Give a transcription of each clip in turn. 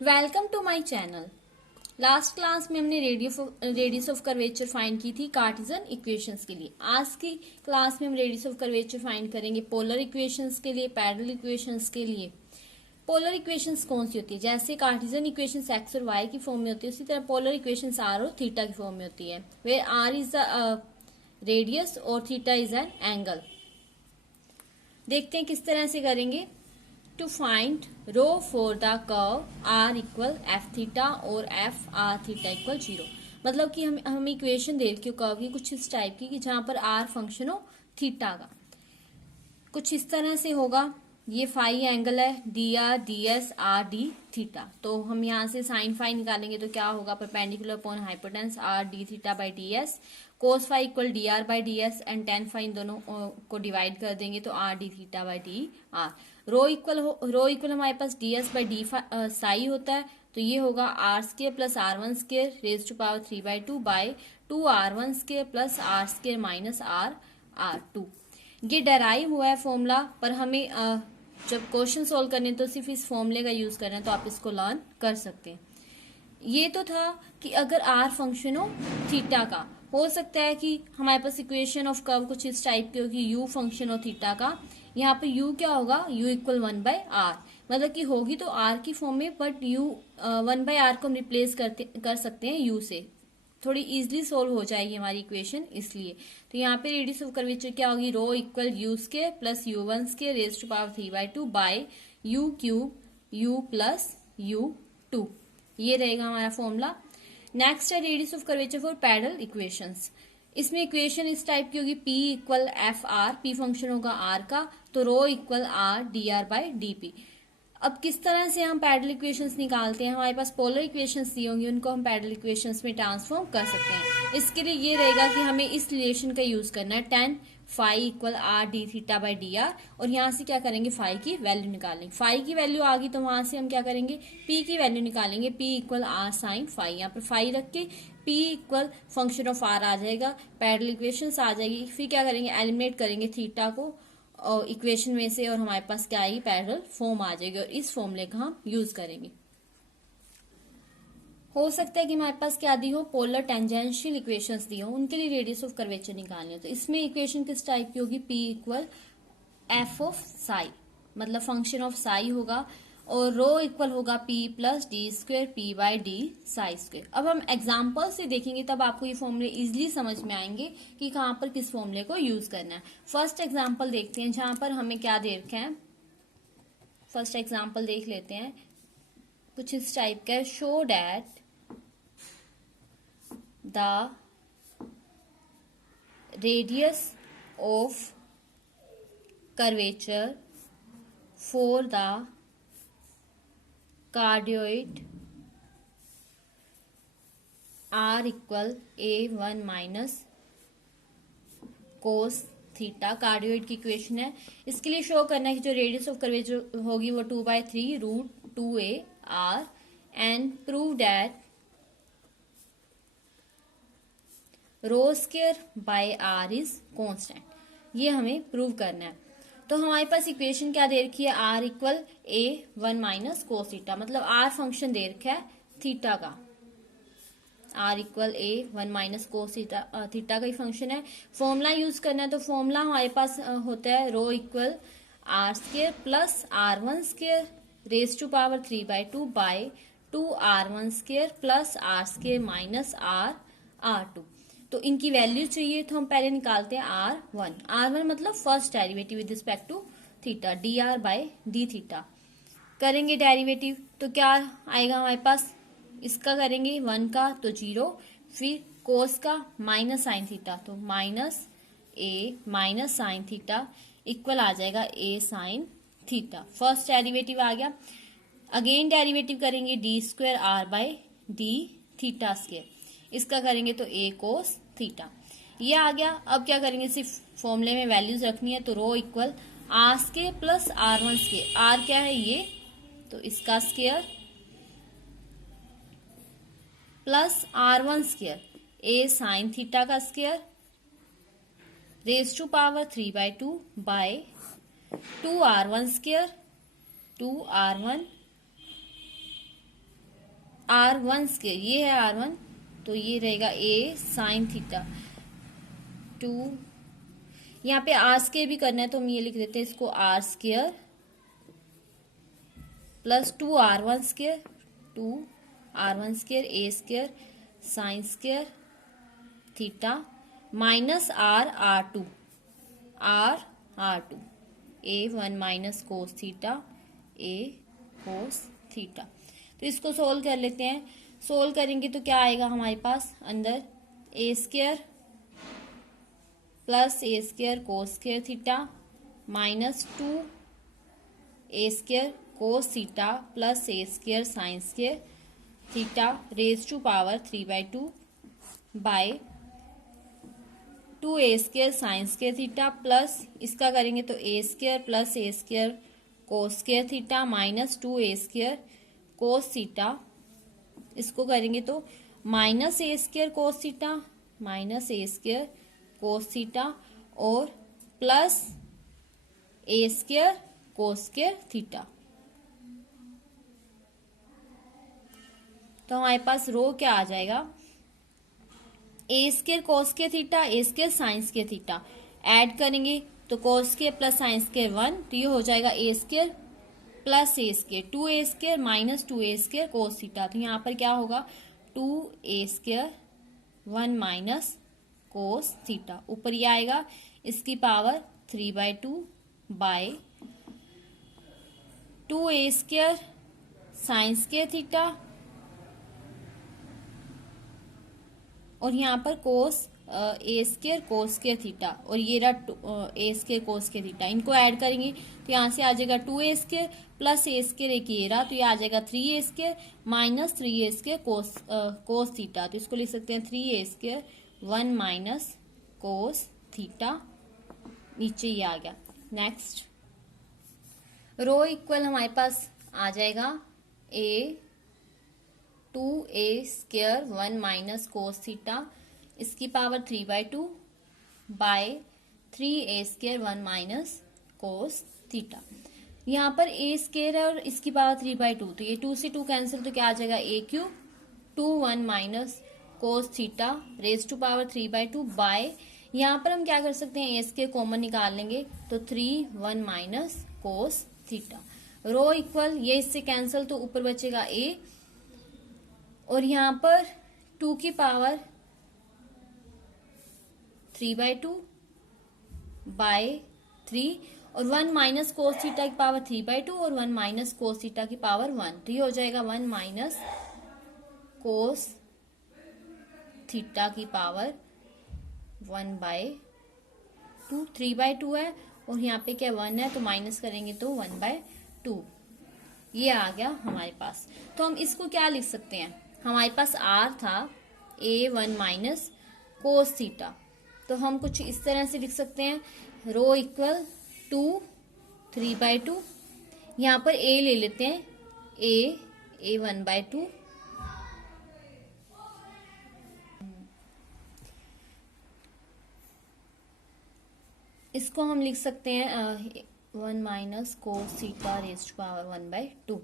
Welcome to my channel. Last class में हमने radius of curvature find की थी कार्टेशियन इक्वेशंस के लिए। आज की क्लास में हम रेडियस ऑफ कर्वेचर फाइंड करेंगे पोलर इक्वेशंस के लिए, पैरेलल इक्वेशंस के लिए। पोलर इक्वेशंस कौन सी होती है? जैसे कार्टेशियन इक्वेशंस एक्स और वाई की फॉर्म में होती है, उसी तरह पोलर इक्वेशंस आर और थीटा की फॉर्म में होती है, where R is the radius और थीटा इज एन एंगल। देखते हैं किस तरह से करेंगे। To find rho for the curve r equal f theta और f r theta equal 0। मतलब कि हम इक्वेशन दे रखी हो कर्व की कुछ इस टाइप की कि जहां पर r फंक्शन हो थीटा का। कुछ इस तरह से होगा। ये फाई एंगल है, D R D S R D theta. तो हम यहाँ से साइन फाई निकालेंगे तो क्या होगा? Perpendicular upon hypotenuse r D theta by d s. Cos phi equal d are by d s and tan phi इन दोनों को डिवाइड कर देंगे तो r D theta by D r. Rho equal हमारे पास d s by D psi होता है, तो ये होगा r square plus r one square raise to power 3/2 by 2 r one square plus r square minus r two. ये derive हुआ है फॉर्मूला, पर हमें जब क्वेश्चन सोल्व करने तो सिर्फ इस फॉर्मूले का यूज करना है, तो आप इसको लर्न कर सकते हैं। ये तो था कि अगर आर फंक्शन हो थीटा का, हो सकता है कि हमारे पास इक्वेशन ऑफ कर्व कुछ इस टाइप की होगी, यू फंक्शन हो थीटा का। यहाँ पे यू क्या होगा? यू इक्वल 1/r, मतलब कि होगी तो आर की फॉर्म में, बट यू 1/r को हम रिप्लेस कर सकते हैं यू से, थोड़ी इजिली सोल्व हो जाएगी हमारी इक्वेशन इसलिए। तो यहाँ पे रेडियस ऑफ कर्वेचर क्या होगी? Rho equal u square plus u one square raise to power 3/2 by u cube u plus u two. ये रहेगा हमारा फॉर्मूला। नेक्स्ट है radius of curvature for parallel equations. इसमें इक्वेशन इस टाइप की होगी, P equal f r, p function होगा r का, तो rho equal are d are by d p. अब किस तरह से हम पैरेलल इक्वेशंस निकालते हैं? हमारे पास पोलर इक्वेशंस दी होंगी, उनको हम पैरेलल इक्वेशंस में ट्रांसफॉर्म कर सकते हैं। इसके लिए ये रहेगा कि हमें इस रिलेशन का यूज करना है, tan phi equal R D theta by D R, और यहाँ से क्या करेंगे? फाई की वैल्यू निकालेंगे। फाई की वैल्यू आ गई तो वहां से हम क्या करेंगे? पी की वैल्यू निकालेंगे, p equal r sine phi. यहाँ पर फाई रख के p equal function of r आ जाएगा, पैरेलल इक्वेशंस आ जाएगी। फिर क्या करेंगे? एलिमिनेट करेंगे थीटा को और इक्वेशन में से, और हमारे पास क्या आएगी? पैरेलल फॉर्म आ जाएगी, और इस फॉर्मूले का हम यूज करेंगे। हो सकता है कि हमारे पास क्या दी हो? पोलर टेंजेंशियल इक्वेशंस दी हो, उनके लिए रेडियस ऑफ कर्वेचर निकालनी हो। तो इसमें इक्वेशन किस टाइप की होगी? P equal F of Sai, मतलब फंक्शन ऑफ साई होगा, और रो इक्वल होगा P plus D square P by D Sai square. अब हम एग्जाम्पल से देखेंगे तब आपको ये फॉर्मूले इजिली समझ में आएंगे कि कहाँ पर किस फॉर्मूले को यूज करना है। फर्स्ट एग्जाम्पल देखते हैं जहां पर हमें क्या दे रखा है। फर्स्ट एग्जाम्पल देख लेते हैं, कुछ इस टाइप का है। Show that the radius of curvature for the cardioid r equal a1 minus cos theta. Cardioid की इक्वेशन है। इसके लिए शो करना है कि जो रेडियस ऑफ कर्वेचर होगी वो 2/3√2ar, and prove that rho square by R is constant. ये हमें प्रूव करना है। तो हमारे पास इक्वेशन क्या दे रखी है? R equal a1 minus cos theta, मतलब आर फंक्शन दे रखा है थीटा का। R equal a1 minus cos theta का ही फंक्शन है। फॉर्मूला यूज करना है, तो फॉर्मूला हमारे पास होता है rho equal r square plus r one square raise to power 3/2 by 2 r one square plus r square minus r two. तो इनकी वैल्यू चाहिए, तो हम पहले निकालते हैं R1 मतलब first derivative with respect to theta, D are by D theta. करेंगे डेरिवेटिव तो क्या आएगा हमारे पास? इसका करेंगे 1 का तो 0, फिर कोस का माइनस साइन थीटा, तो minus A minus sine theta equal आ जाएगा A sine theta. First derivative आ गया। अगेन डेरिवेटिव करेंगे D square R by D theta square, इसका करेंगे तो ए कोस थीटा। ये आ गया। अब क्या करेंगे? सिर्फ फॉर्मूले में वैल्यूज रखनी है, तो rho equal r square plus r one square. R क्या है? ये, तो इसका square plus r one square a sine theta का square raise to power 3/2 by 2 r one square 2 r one R1 square, ये है R1, तो ये रहेगा a साइन थीटा 2, यहाँ पे आर स्क्वायर भी करना है तो हम ये लिख देते हैं इसको R square plus 2r1 square, 2r1 square A square sine square theta minus R2 a1 minus cos theta a cos theta. तो इसको सोल्व कर लेते हैं। सोल्व करेंगे तो क्या आएगा हमारे पास अंदर a square plus A square cos square theta minus 2 a square cos theta plus A square sine square theta raise to power 3/2 by 2 a square sine square theta plus इसका करेंगे तो a square plus A square cos square theta minus 2 a square cos theta, इसको करेंगे तो minus ए square cos theta minus ए square cos theta और plus ए square cos square theta. तो हमारे पास रो क्या आ जाएगा, a square cos square theta a square sine square theta, add करेंगे तो cos square plus sine square 1, तो ये हो जाएगा a square plus A square 2 a square minus 2 a square cos theta. तो यहाँ पर क्या होगा 2 a square 1 minus cos theta, ऊपर ये आएगा इसकी power 3/2 by 2 a square sine square theta और यहाँ पर कोस ए स्क्वायर कोस स्क्वायर थीटा और ये रहा ए स्क्वायर कोस स्क्वायर थीटा, इनको ऐड करेंगे तो यहाँ से आ जाएगा 2 a square plus A square एक ये रहा तो ये आ जाएगा 3 ए स्क्वायर माइनस 3 ए स्क्वायर कोस थीटा। तो इसको लिख सकते हैं 3 ए स्क्वायर 1 माइनस कोस थीटा, नीचे ये आ गया। नेक्स्ट रो इक्वल हमारे पास आ जाएगा a 2a square 1 minus cos theta, इसकी power 3/2 by 3a square 1 minus cos theta. यहाँ पर a स्क्वायर है और इसकी पावर 3/2, तो ये 2 से 2 कैंसिल तो क्या आ जाएगा a cube 2 1 minus cos theta raise to power 3/2 by, यहाँ पर हम क्या कर सकते हैं a स्क्वायर कॉमन निकाल लेंगे तो 3 1 minus cos theta. Rho equal ये इससे कैंसिल तो ऊपर बचेगा a और यहाँ पर 2 की पावर 3/2 बाय 3 और 1 माइनस कोस थीटा की पावर 3/2 और 1 माइनस कोस थीटा की पावर 1, तो ये हो जाएगा 1 माइनस कोस थीटा की पावर 1/2, 3/2 है और यहाँ पे क्या 1 है तो माइनस करेंगे तो 1/2, ये आ गया हमारे पास। तो हम इसको क्या लिख सकते हैं, हमारे पास r था a1 माइनस कोस थीटा, तो हम कुछ इस तरह से लिख सकते हैं रो इक्वल 2 3/2, यहाँ पर a ले लेते हैं a 1/2 इसको हम लिख सकते हैं 1 minus cos theta raise to power 1/2।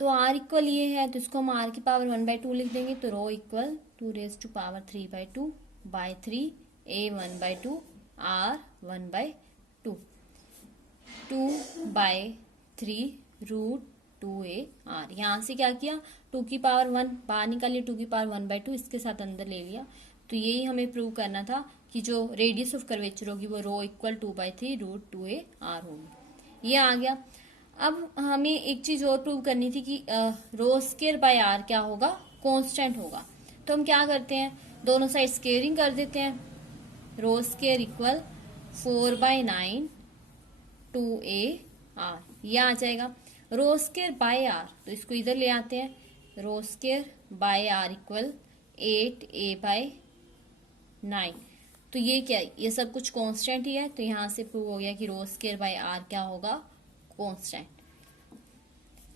तो r इक्वल ये है तो इसको हम r की पावर 1/2 लिख देंगे, तो rho equal 2 raise to power 3/2 by 3 a 1/2 r 1/2 2 by 3 root 2a r। यहाँ से क्या किया 2 की पावर 1 बाहर निकालिए, 2 की पावर 1/2 इसके साथ अंदर ले लिया, तो यही हमें प्रूव करना था कि जो रेडियस ऑफ कर्वेचर होगी वो rho equal 2/3 root 2a r होगी, ये आ गया। अब हमें एक चीज और प्रूव करनी थी कि रो स्क्वायर बाय आर क्या होगा, कांस्टेंट होगा। तो हम क्या करते हैं दोनों साइड स्क्वेयरिंग कर देते हैं, rho square equal 4/9 2a r, ये आ जाएगा। रो स्क्वायर बाय आर तो इसको इधर ले आते हैं, rho square by r equal 8a/9, तो ये क्या है ये सब कुछ कांस्टेंट ही है, तो यहां से प्रूव हो गया कि रो स्क्वायर बाय आर क्या होगा कांस्टेंट।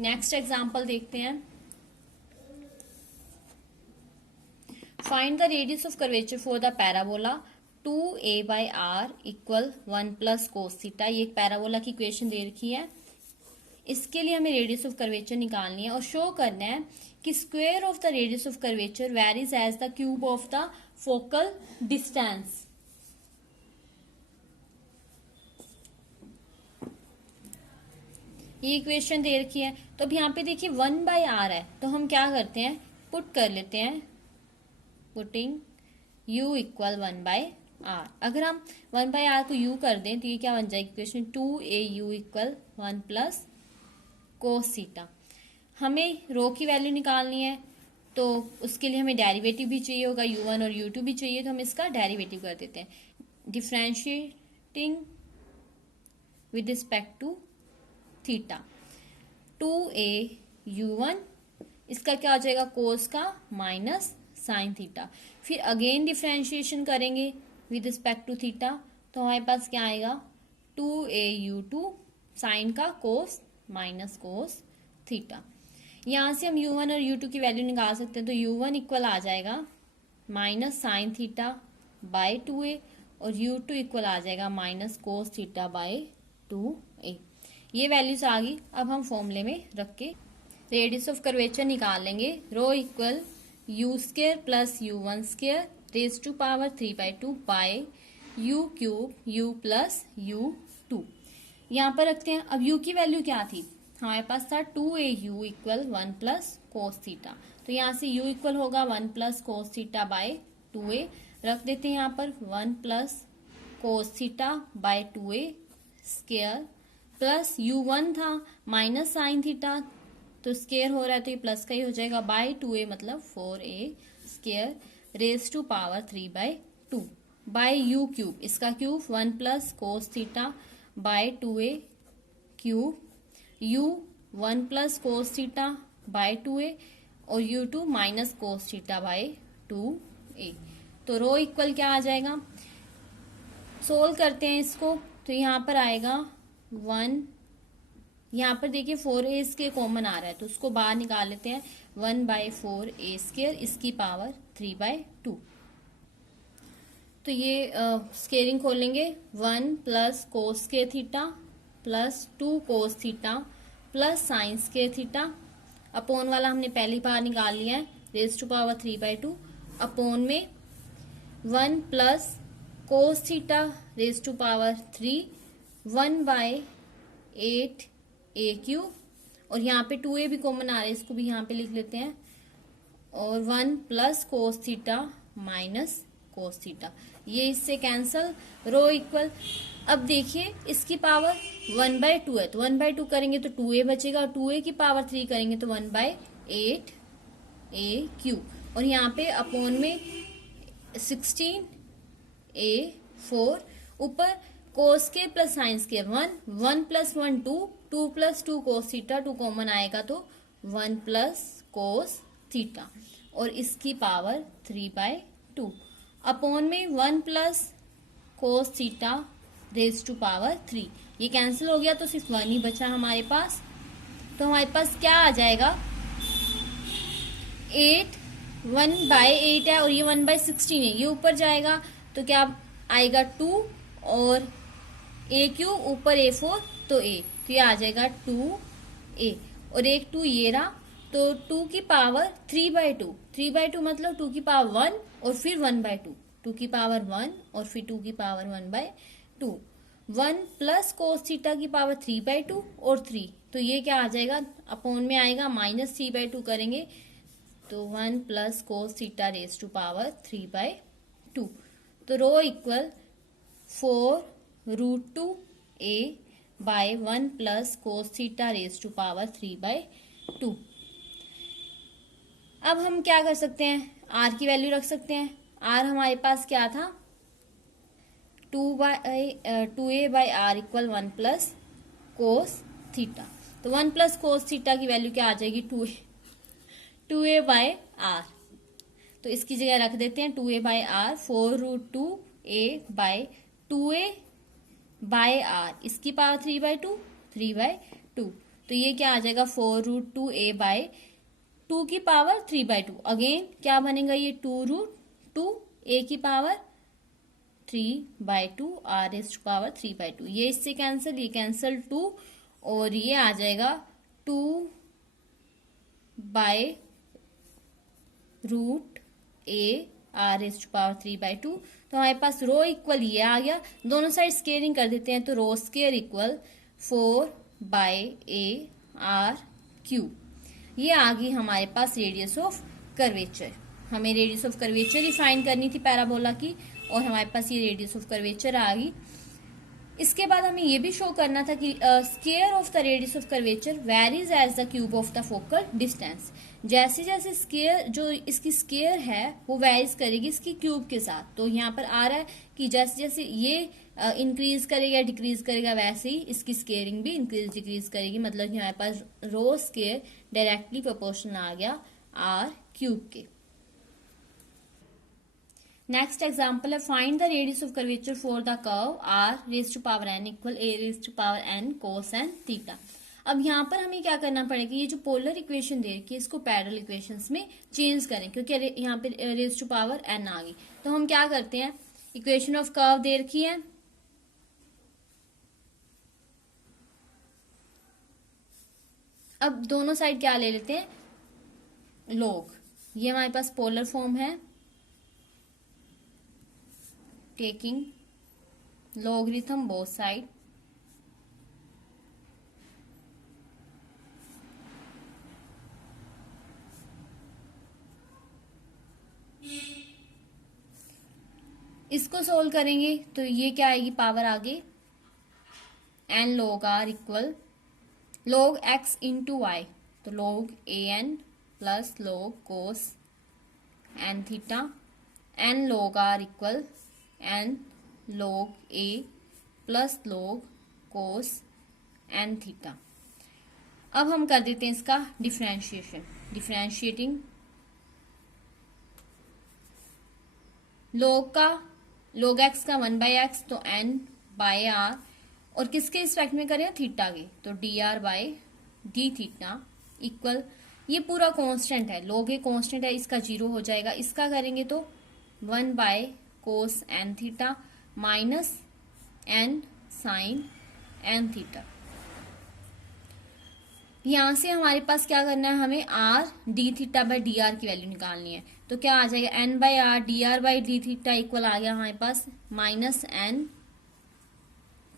नेक्स्ट एग्जांपल देखते हैं, find the radius of curvature for the parabola 2a/r equal 1 plus cos theta. ये एक पैराबोला की इक्वेशन दे रखी है, इसके लिए हमें रेडियस ऑफ कर्वेचर निकालनी है और शो करना है कि square of the radius of curvature varies as the cube of the focal distance. ये इक्वेशन दे रखी है, तो अब यहाँ पे देखिए 1/r है, तो हम क्या करते हैं, पुट कर लेते हैं, पुटिंग u इक्वल 1/r। अगर हम 1/r को u कर दें तो ये क्या बन जाएगी equation, 2au equal 1 plus cos theta. हमें रो की वैल्यू निकालनी है, तो उसके लिए हमें डेरिवेटिव भी चाहिए होगा, u1 और u2 भी चाहिए, तो हम इसका डेरिवेटिव कर देते हैं, differentiating with respect to theta. 2au1 इसका क्या हो जाएगा, कोस का माइनस साइन थीटा। फिर अगेन डिफरेंशिएशन करेंगे विद रिस्पेक्ट टू थीटा, तो हमारे पास क्या आएगा, 2au2 साइन का कोस माइनस कोस थीटा। यहां से हम u1 और u2 की वैल्यू निकाल सकते हैं, तो u1 इक्वल आ जाएगा minus sine theta by 2a और u2 इक्वल आ जाएगा minus cos theta by 2a। ये वैल्यूज आ गई। अब हम फॉर्मूले में रख के रेडियस ऑफ कर्वेचर निकाल लेंगे। Rho equal u square plus u1 square raise to power 3/2 by u cube u plus u2। यहाँ पर रखते हैं। अब u की वैल्यू क्या थी, हमारे पास था 2au equal 1 plus cos theta, तो यहाँ से u इक्वल होगा 1 plus cos theta by 2a। रख देते हैं यहाँ पर 1 plus cos theta by 2a square plus u1 था माइनस साइन थीटा, तो स्क्वायर हो रहा है तो ये प्लस का ही हो जाएगा, बाय 2a मतलब 4a square raise to power 3/2 by u cube, इसका cube 1 plus cos theta by 2a cube, u 1 plus cos theta by 2a और u2 minus cos theta by 2a। तो रो इक्वल क्या आ जाएगा, solve करते हैं इसको, तो यहाँ पर आएगा 1, यहाँ पर देखिए 4a इसके कॉमन आ रहा है तो उसको बाहर निकाल लेते हैं, 1/4a स्क्वायर इसकी पावर 3/2। तो ये स्क्वेयरिंग खोलेंगे, 1 plus cos square theta plus 2 कोस theta plus sine square theta, upon वाला हमने पहली बार निकाल लिया है, रेज टू पावर 3/2 अपोन में 1 plus cos theta raise to power 3 1/8 a cube, और यहाँ पे 2a भी कॉमन आ रहा है, इसको भी यहाँ पे लिख लेते हैं, और 1 plus cos theta minus cos theta, ये इससे कैंसल। रो इक्वल, अब देखिए इसकी पावर 1/2 है तो 1/2 करेंगे तो 2a बचेगा, और 2a की पावर 3 करेंगे तो 1/8 a क्यूब, और यहाँ पे अपोन में 16a4 ऊपर कोस के प्लस साइंस के 1 plus 1 2 plus 2 cos theta, 2 common आएगा तो 1 प्लस कोस थीटा, और इसकी पावर 3/2 अपोन में 1 plus cos theta raise to power 3, ये कैंसिल हो गया तो सिर्फ 1 ही बचा हमारे पास। तो हमारे पास क्या आ जाएगा, 8 1/8 है और ये 1/16 है, ये ऊपर जाएगा तो क्या आएगा 2 और a क्यूब ऊपर a4 तो a, तो ये आ जाएगा 2a, और एक 2 ये रहा, तो 2 की पावर 3/2 मतलब 2 की पावर 1 और फिर 1/2, 2 की पावर 1 और फिर 2 की पावर 1/2, 1 प्लस कोस थीटा की पावर 3/2 और 3, तो ये क्या आ जाएगा, अपोन में आएगा माइनस 3/2 करेंगे तो 1 plus cos theta raise to power 3/2। तो rho equal 4√2a by 1 plus cos theta raise to power 3/2। अब हम क्या कर सकते हैं, r की वैल्यू रख सकते हैं। r हमारे पास क्या था, 2a/r equal 1 plus cos theta, तो 1 प्लस कोस थीटा की वैल्यू क्या आ जाएगी, 2a/r, तो इसकी जगह रख देते हैं 2a/r, 4√2a बाय 2a/r इसकी पावर 3/2, तो ये क्या आ जाएगा 4√2a बाय 2 की पावर 3/2, अगेन क्या बनेगा ये 2√2a की पावर 3/2 r इज पावर 3/2, ये इससे कैंसिल, ये कैंसिल 2 और ये आ जाएगा 2/√a r⁻³ तो हमारे पास रो इक्वल ये आ गया। दोनों साइड स्केयरिंग कर देते हैं तो रो स्केयर इक्वल 4/a r⁻³ ये आ गई हमारे पास रेडियस ऑफ कर्वेचर। हमें radius of curvature he find करनी थी पैराबोला की, और हमारे पास ये रेडियस ऑफ कर्वेचर आ गई। इसके बाद हमें ये भी शो करना था कि square of the radius of curvature varies as the cube of the focal distance. जैसे जैसे स्केयर जो इसकी स्केयर है वो वेरीज करेगी इसकी क्यूब के साथ। तो यहाँ पर आ रहा है कि जैसे जैसे ये इंक्रीज करेगा डिक्रीज करेगा वैसे ही इसकी स्केयरिंग भी इंक्रीज डिक्रीज करेगी। मतलब कि हमारे पास रो स्केयर डायरेक्टली प्रोपोर्शनल आ गया r³ के। नेक्स्ट एग्जाम्पल है find the radius of curvature for the curve r⁻n equal a⁻n cos n theta. अब यहाँ पर हमें क्या करना पड़ेगा, ये जो पोलर इक्वेशन दे रखी है इसको पैरेलल इक्वेशंस में चेंज करें, क्योंकि यहाँ पे r⁻n आ गई। तो हम क्या करते हैं, इक्वेशन ऑफ कर्व दे रखी है, अब दोनों साइड क्या ले लेते हैं, log। ये हमारे पास पोलर फॉर्म है, टेकिंग logarithm बोथ साइड, इसको सोल्व करेंगे तो ये क्या आएगी, पावर आगे n log r equal log x into Y, तो log an plus log cos n theta, n log r equal n log a plus log cos n theta. अब हम कर देते हैं इसका डिफरेंशिएशन, डिफरेंशिएटिंग log x का 1/x तो n bye r, और किसके रिस्पेक्ट में करें, थीटा के, तो dr by D theta equal, ये पूरा कांस्टेंट है, log ए कांस्टेंट है, इसका 0 हो जाएगा। इसका करेंगे तो 1/cos n theta minus n sin n theta. यहां से हमारे पास क्या करना है, हमें r d theta by D r की वैल्यू निकालनी है। तो क्या आ जाएगा, n by r d are by D theta equal आ गया हमारे पास minus n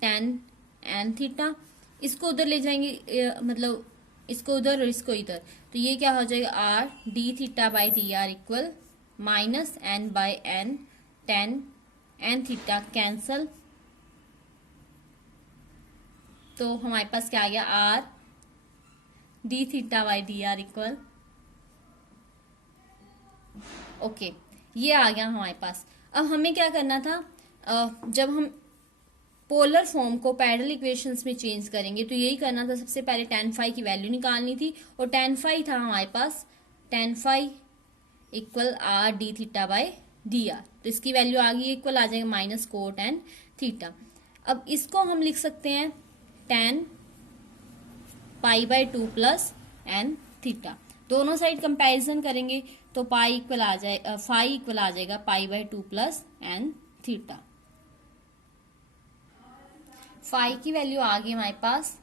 tan n theta. इसको उधर ले जाएंगे, मतलब इसको उधर और इसको इधर, तो ये क्या हो जाएगा, r d theta by D R equal minus n by n tan n theta cancel, तो हमारे पास क्या आ गया, r d theta by D R equal, okay ये आ गया हमारे पास। अब हमें क्या करना था, जब हम पोलर फॉर्म को पैरेलल इक्वेशंस में चेंज करेंगे तो यही करना था, सबसे पहले tan फाई की वैल्यू निकालनी थी, और tan फाई था हमारे पास tan phi equal r d theta by D R, तो इसकी वैल्यू आ गई, इक्वल आ जाएगा माइनस कोट एन थीटा। अब इसको हम लिख सकते हैं tan π/2 प्लस n थीटा। दोनों साइड कंपैरिजन करेंगे तो पाई इक्वल आ जाएगा, फाई इक्वल आ जाएगा π/2 प्लस n थीटा। फाई की वैल्यू आ गई हमारे पास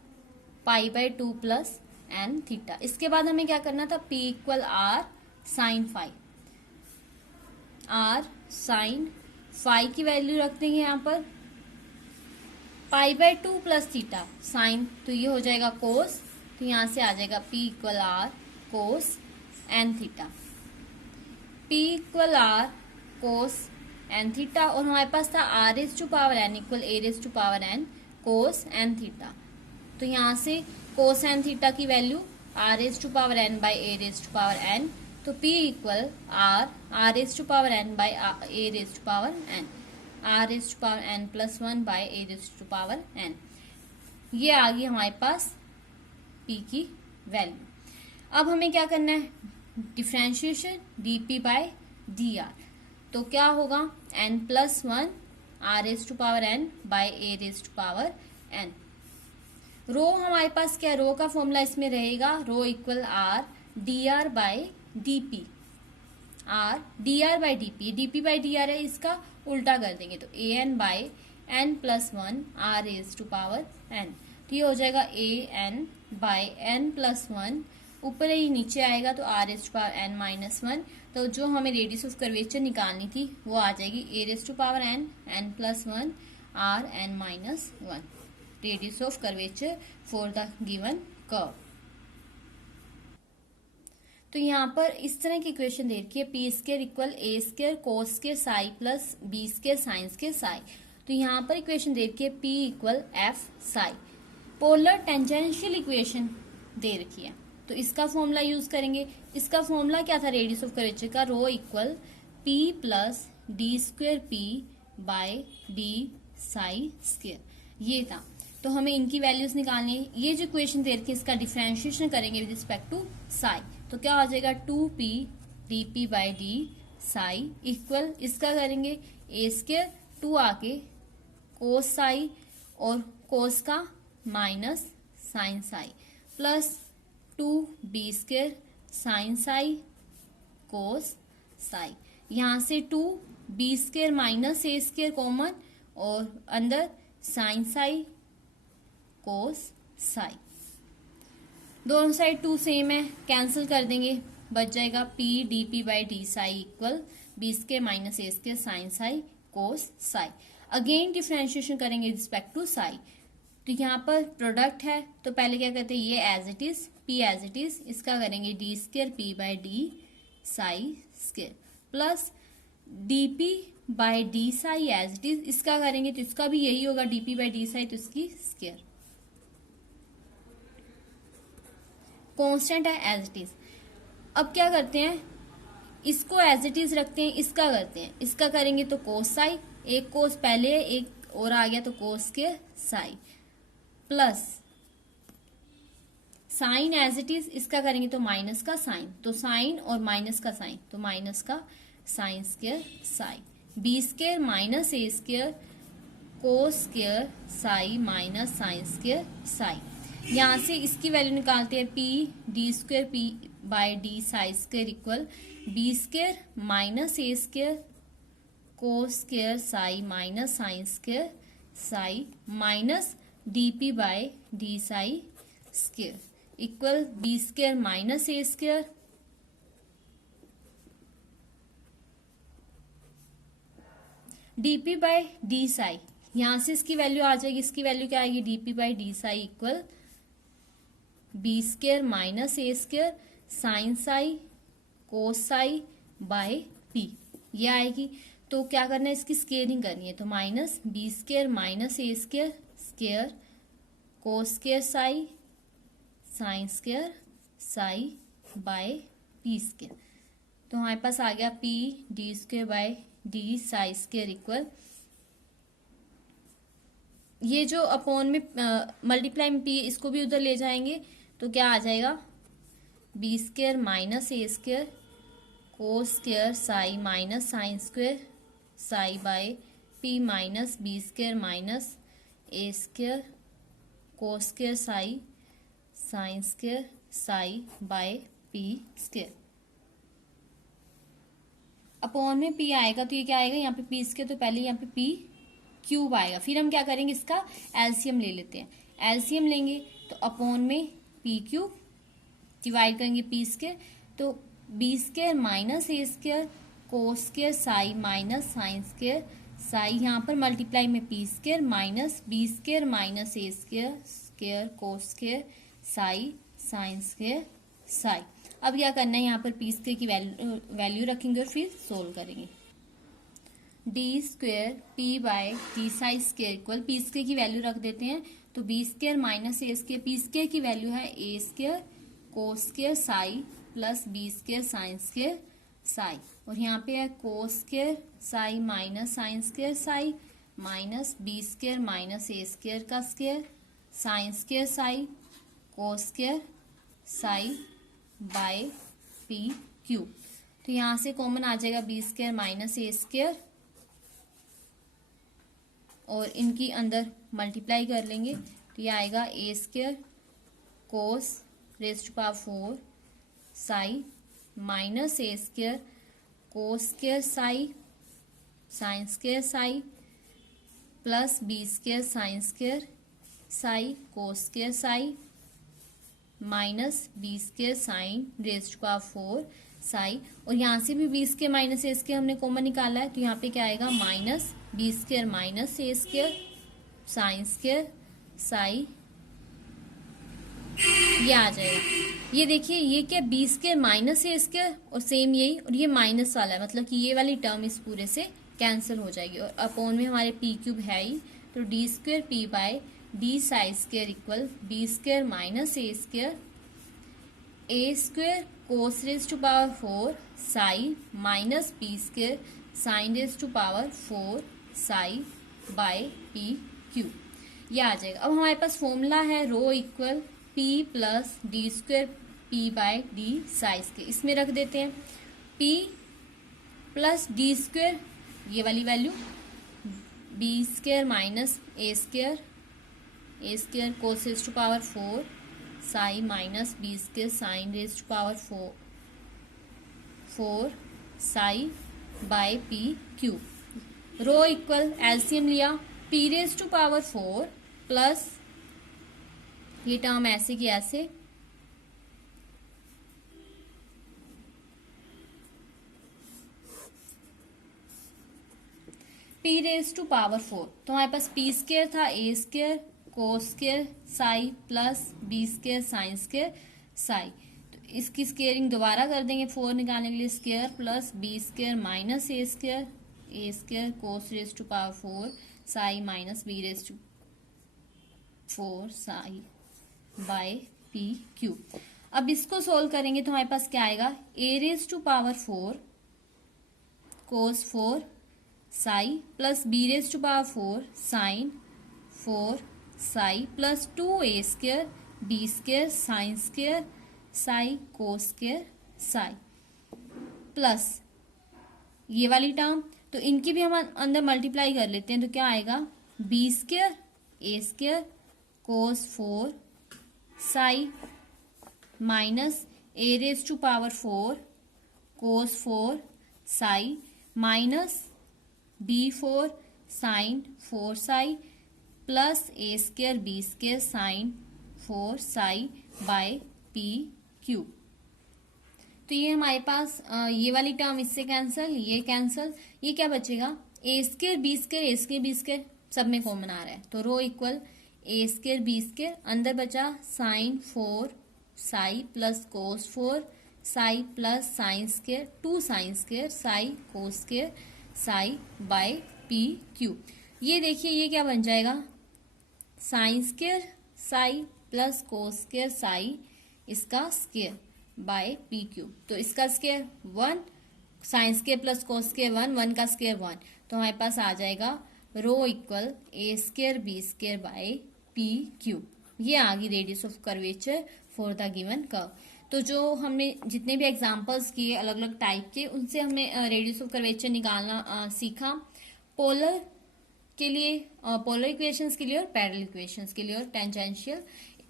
π/2 प्लस n थीटा। इसके बाद हमें क्या करना था, p equal r sine phi, r sine phi की वैल्यू रख देंगे यहाँ पर π/2 प्लस थीटा साइन, तो ये हो जाएगा कोस, तो यहां से आ जाएगा p इक्वल r कोस n theta, p equal r कोस n थीटा, और हमारे पास था r⁻n इक्वल a⁻n कोस n थीटा, तो यहां से कोस n थीटा की वैल्यू r⁻n बाई a⁻n, तो p equal r⁻n by a⁻n, r⁻n plus 1 by a⁻n, ये आ गई हमारे पास p की वैल्यू। अब हमें क्या करना है, डिफरेंशिएशन dp बाय dr, तो क्या होगा n plus 1 r⁻n by a⁻n। रो हमारे पास क्या, रो का फॉर्मूला इसमें रहेगा, rho equal r dr by dp, r dr by dp, dp by dr है, इसका उल्टा कर देंगे तो an by n plus 1 r⁻n, तो ये हो जाएगा A N by N plus one, ऊपर ही नीचे आएगा तो R raise to power N minus one. तो जो हमें रेडियस ऑफ कर्वेचर निकालनी थी वो आ जाएगी A raise to power N N plus one R N minus one, radius of curvature for the given curve. तो यहाँ पर इस तरह की इक्वेशन दे रखी है, P square equal A square cos square psi plus B square sine square psi. तो यहाँ पर इक्वेशन दे रखी है P equal F psi. Polar tangential equation दे रखी है, तो इसका फॉर्मूला यूज करेंगे। इसका फॉर्मूला क्या था रेडियस ऑफ कर्वेचर का, rho equal P plus D square P by D psi square, ये था। तो हमें इनकी वैल्यूज निकालनी है। ये जो इक्वेशन दे रखी है इसका डिफरेंशिएशन करेंगे विद रिस्पेक्ट टू साई, तो क्या हो जाएगा 2p dp by D psi equal इसका करेंगे ए स्क्वायर 2 आके कोस साई और कोस का minus sine psi plus 2b square sine psi cos psi. यहां से 2b स्क्वायर माइनस ए स्क्वायर कॉमन और अंदर साइन साई कोस साई, दोनों साइड 2 सेम है, कैंसिल कर देंगे, बच जाएगा P D P by D psi equal B square minus A square sine psi cos psi. Again differentiation करेंगे रिस्पेक्ट टू साई, तो यहाँ पर प्रोडक्ट है तो पहले क्या करते हैं ये as it is P as it is, इसका करेंगे D square P by D psi square plus D P by D psi as it is, इसका करेंगे तो इसका भी यही होगा D P by D psi, तो इसकी स्क्वायर कांस्टेंट है एज इट इज। अब क्या करते हैं इसको एज इट इज रखते हैं, इसका करते हैं, इसका करेंगे तो कोस साई, एक कोस पहले एक और आ गया तो कोस के psi plus sine as it is, इसका करेंगे तो माइनस का साइन, तो साइन और माइनस का साइन तो माइनस का sine square psi, B square minus ए square cos square psi minus sine square psi. यहां से इसकी वैल्यू निकालते हैं P D square P by D psi square equal B square minus A square cos square psi minus sine square psi minus D P by D psi square equal B square minus A square D P by D psi. यहां से इसकी value आ जाएगी, इसकी value क्या आएगी D P by D psi equal B square minus A square sine psi cos psi by P, ये आएगी। तो क्या करना है इसकी स्क्वेयरिंग करनी है, तो minus B square minus A square square cos square psi sine square psi by P square. तो हमारे पास आ गया P D square by D psi square equal, ये जो अपॉन में मल्टीप्लाई में पी इसको भी उधर ले जाएंगे तो क्या आ जाएगा B square minus A square cos square psi minus sine square psi by P minus B square minus A square cos square psi sine square psi by P square. Upon में पी आएगा तो ये क्या आएगा यहाँ पे P square, तो पहले यहाँ पे पी क्यूब आएगा, फिर हम क्या करेंगे इसका एलसीएम ले लेते हैं, एलसीएम लेंगे तो अपॉन में पी क्यूब डिवाइड करेंगे पी स्क्वायर, तो बी स्क्वायर माइनस ए square cos square psi minus sine square psi, यहाँ पर मल्टीप्लाई में P square minus B square minus ए square square cos square psi sine square psi. अब क्या करना है यहाँ पर पी स्क्वायर की वैल्यू रखेंगे और फिर सोल्व करेंगे। D square P by D psi square equal P square की वैल्यू रख देते हैं, तो बी स्क्वायर माइनस ए स्क्वायर, पी स्क्वायर की वैल्यू है A square cos square psi plus B square sine square psi, और यहाँ पे है cos square psi minus sine square psi minus B square minus ए स्क्वायर का square sine square psi cos square psi by P cube. तो यहाँ से common आ जाएगा बी स्क्वायर माइनस ए स्क्वायर और इनकी अंदर मल्टीप्लाई कर लेंगे तो ये आएगा A square cos raise to power 4 psi minus A square cos square psi sine square psi plus B square sine square psi cos square psi minus B square sine raise to power 4 psi, और यहाँ से भी B square minus ए square हमने common निकाला है, तो यहाँ पे क्या आएगा माइनस बी स्क्वायर माइनस ए स्क्वायर साइन स्क्वायर साई, ये आ जाएगा। ये देखिए ये क्या बी स्क्वायर माइनस ए स्क्वायर और सेम यही, और ये माइनस वाला है, मतलब कि ये वाली टर्म इस पूरे से कैंसिल हो जाएगी, और अपॉन में हमारे पी क्यूब है ही, तो D square P by D psi square equal B square minus A square cos raise to power 4 psi minus B square sine raise to power 4 psi by P Q, ये आ जाएगा। अब हमारे पास formula है rho equal P plus D square P by D psi square, इसमें रख देते हैं पी प्लस डी स्क्वायर, ये वाली value B square minus A square cos raise to power 4 psi minus B square sine raise to power 4 psi by P Q, rho equal LCM लिया P raise to power 4 plus ये term ऐसे की ऐसे P raise to power 4, तो हमारे पास P square था A square cos square psi plus B square sine square psi, तो इसकी स्क्वेयरिंग दोबारा कर देंगे 4 निकालने के लिए, square plus B square minus A square cos raise to power 4 psi minus B raise to 4 psi by P Q. अब इसको सोल्व करेंगे तो हमारे पास क्या आएगा A raise to power 4 cos 4 psi plus B raise to power 4 sine 4 psi plus 2 square B square sine square psi cos square psi plus ये वाली टर्म, तो इनकी भी हम अंदर मल्टीप्लाई कर लेते हैं, तो क्या आएगा B square A square cos 4 psi minus A raise to power 4 cos 4 psi minus b4 sine 4 psi plus A square B square sine 4 psi by P Q, तो ये हमारे पास ये वाली टर्म इससे कैंसल, ये कैंसल, ये क्या बचेगा ए स्क्वायर बी स्क्वायर सब में कॉमन आ रहा है, तो rho equal A square B square, अंदर बचा sine 4 psi plus cos 4 psi plus sine square 2 sine square psi cos square psi by P Q, ये देखिए ये क्या बन जाएगा sine square psi plus cos square psi इसका स्क्वायर बाय पी क्यू, तो इसका square 1 sine square plus cos square 1 का स्क्वायर 1, तो हमारे पास आ जाएगा rho equal A square B square by P Q, ये आ गई radius of curvature for the given curve. तो जो हमने जितने भी एग्जांपल्स किए अलग अलग टाइप के, उनसे हमने रेडियस ऑफ कर्वेचर निकालना सीखा, पोलर के लिए पोलर इक्वेशंस के लिए और पैरेलल इक्वेशंस के लिए और टेंजेंशियल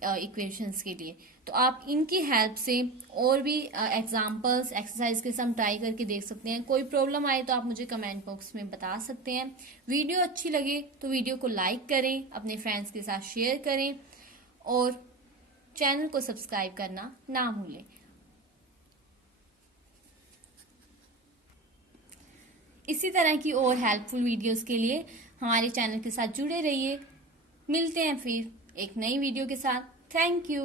इक्वेशंस के लिए। तो आप इनकी हेल्प से और भी एग्जांपल्स एक्सरसाइज के साथ ट्राई करके देख सकते हैं। कोई प्रॉब्लम आए तो आप मुझे कमेंट बॉक्स में बता सकते हैं। वीडियो अच्छी लगे तो वीडियो को लाइक करें, अपने फ्रेंड्स के साथ शेयर करें और चैनल को सब्सक्राइब करना ना भूलें। इसी तरह की और हेल्पफुल वीडियोस के लिए हमारे चैनल के साथ जुड़े रहिए। मिलते हैं फिर एक नई वीडियो के साथ। Thank you.